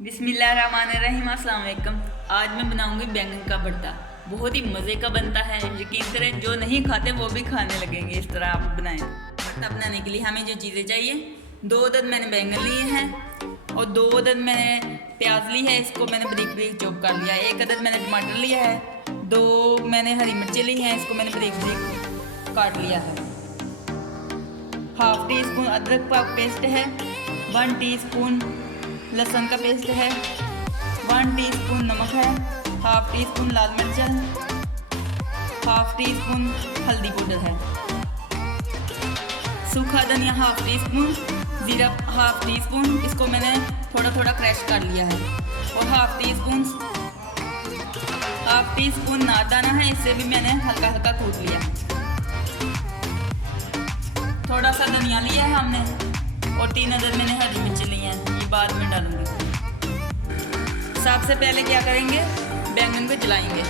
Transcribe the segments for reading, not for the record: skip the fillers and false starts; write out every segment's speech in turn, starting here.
बिस्मिल्लाहिर्रहमानिर्रहीम। अस्सलाम वालेकुम। आज मैं बनाऊंगी बैंगन का भरता। बहुत ही मज़े का बनता है, यकीन करें जो नहीं खाते वो भी खाने लगेंगे। इस तरह आप बनाएं। भरता बनाने के लिए हमें जो चीज़ें चाहिए, 2 अदद मैंने बैंगन लिए हैं और 2 अदद मैंने प्याज ली है, इसको मैंने बारीक बारीक चॉप कर लिया। 1 अदद मैंने टमाटर लिया है, 2 मैंने हरी मिर्चें ली हैं, इसको मैंने बारीक बारीक काट लिया है। हाफ टी स्पून अदरक का पेस्ट है, 1 टीस्पून लहसुन का पेस्ट है, 1 टीस्पून नमक है, हाफ टी स्पून लाल मिर्च है, हाफ टी स्पून हल्दी पाउडर है, सूखा धनिया हाफ टी स्पून, जीरा हाफ टी स्पून, इसको मैंने थोड़ा थोड़ा क्रश कर लिया है, और हाफ टी स्पून नादाना है, इससे भी मैंने हल्का हल्का कूट लिया। थोड़ा सा धनिया लिया है हमने, और 3 अदद मैंने हरी मिर्च ली हैं, ये बाद में डालूंगी। सबसे पहले क्या करेंगे, बैंगन को जलाएंगे।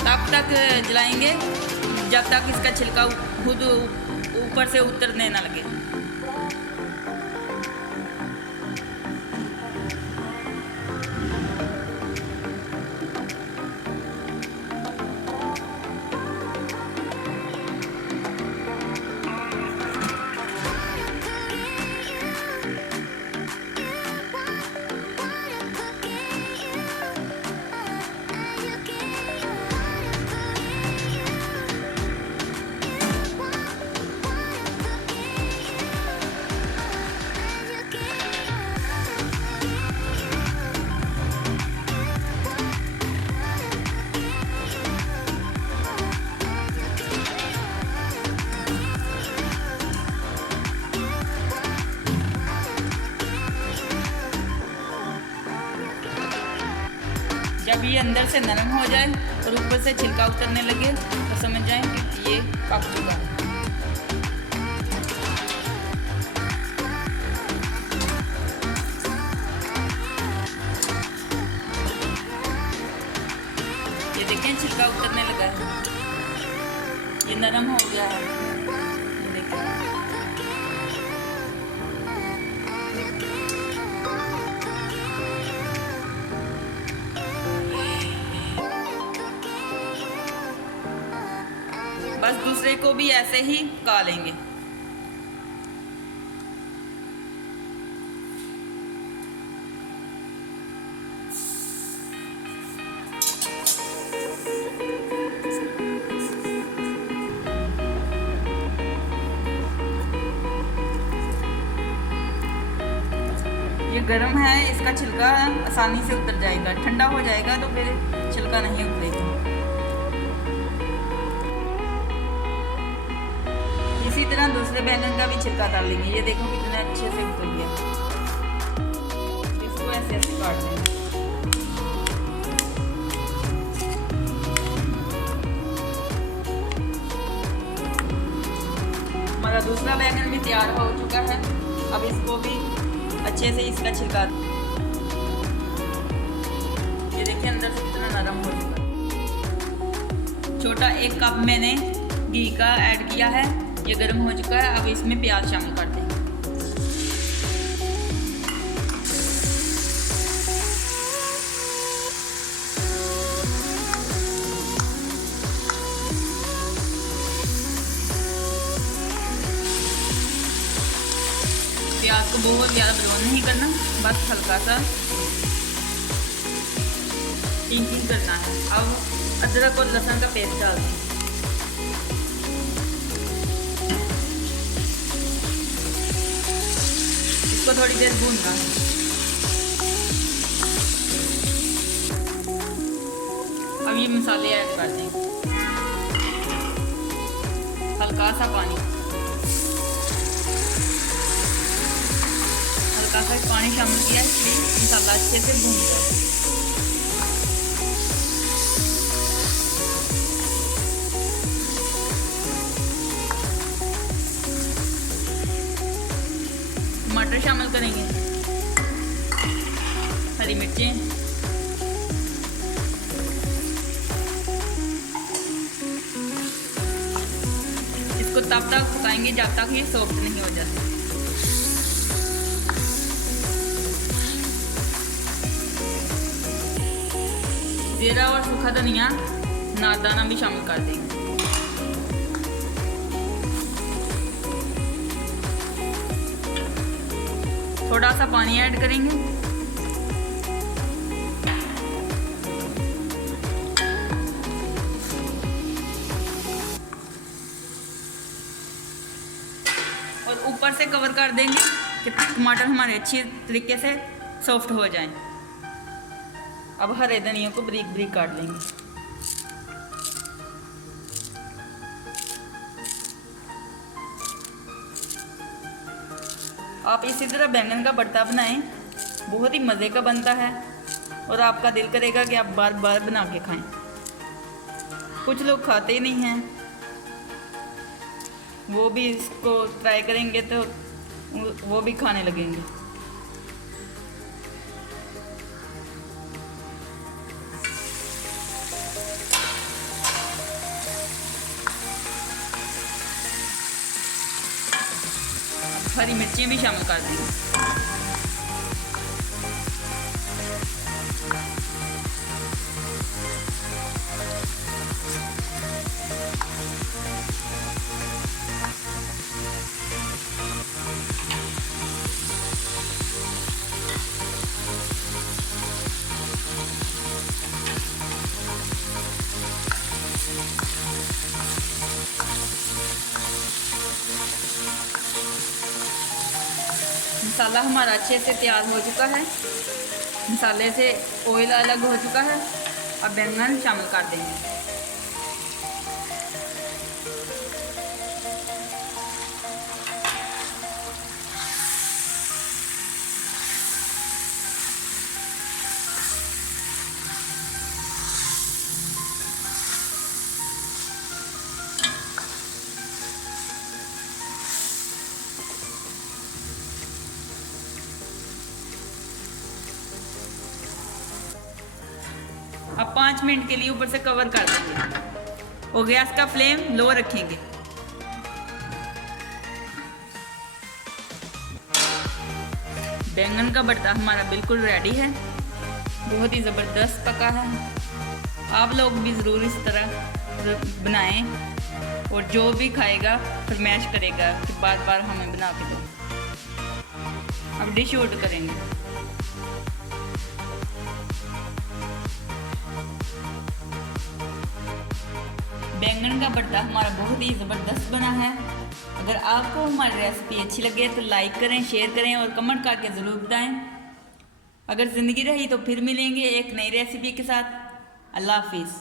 तब तक जलाएंगे जब तक इसका छिलका खुद ऊपर से उतरने ना लगे। जब ये अंदर से नरम हो जाए और ऊपर से छिलका उतरने लगे तो समझ जाएं कि ये पक चुका है। ये देखें छिलका उतरने लगा है, ये नरम हो गया है। ये देखें बस दूसरे को भी ऐसे ही पका लेंगे। ये गर्म है, इसका छिलका आसानी से उतर जाएगा। ठंडा हो जाएगा तो फिर छिलका नहीं उतरेगा। इसी तरह दूसरे बैंगन का भी छिलका डाल लेंगे। ये देखो कितने अच्छे से उतर गया। इसको ऐसे ऐसे काट लेंगे। हमारा दूसरा बैंगन भी तैयार हो चुका है। अब इसको भी अच्छे से इसका छिलका, ये देखिए अंदर से कितना नरम हो चुका है। छोटा 1 कप मैंने घी का ऐड किया है, ये गर्म हो चुका है। अब इसमें प्याज शामिल कर दें। प्याज को बहुत ज़्यादा ब्राउन नहीं करना, बस हल्का सा पिंकिश करना है। अब अदरक और लहसुन का पेस्ट डाल दें। इसको थोड़ी देर भूनना है। अब ये मसाले ऐड कर दें। हल्का सा पानी, हल्का सा पानी शामिल किया, इसलिए मसाला अच्छे से भून जाए। टमाटर शामिल करेंगे, हरी मिर्चें, इसको तब तक पकाएंगे जब तक ये सॉफ्ट नहीं हो जाता। जीरा और सूखा धनिया, नादाना भी शामिल कर देंगे। थोड़ा सा पानी ऐड करेंगे। और ऊपर से कवर कर देंगे कि टमाटर हमारे अच्छी तरीके से सॉफ्ट हो जाएं। अब हरे धनिया को बारीक बारीक काट लेंगे। आप इसी तरह बैंगन का भरता बनाएं, बहुत ही मज़े का बनता है और आपका दिल करेगा कि आप बार बार बना के खाएं। कुछ लोग खाते ही नहीं हैं, वो भी इसको ट्राई करेंगे तो वो भी खाने लगेंगे। हरी मिर्चियाँ भी शामिल कर देंगे। मसाला हमारा अच्छे से तैयार हो चुका है, मसाले से ऑयल अलग हो चुका है। अब बैंगन शामिल कर देंगे। अब 5 मिनट के लिए ऊपर से कवर कर देंगे और गैस का फ्लेम लो रखेंगे। बैंगन का भरता हमारा बिल्कुल रेडी है, बहुत ही ज़बरदस्त पका है। आप लोग भी ज़रूर इस तरह बनाएं और जो भी खाएगा फरमाइश करेगा कि बार बार हमें बना के दो। अब डिश आउट करेंगे। बैंगन का भरता हमारा बहुत ही ज़बरदस्त बना है। अगर आपको हमारी रेसिपी अच्छी लगे तो लाइक करें, शेयर करें और कमेंट करके ज़रूर बताएं। अगर ज़िंदगी रही तो फिर मिलेंगे एक नई रेसिपी के साथ। अल्लाह हाफिज़।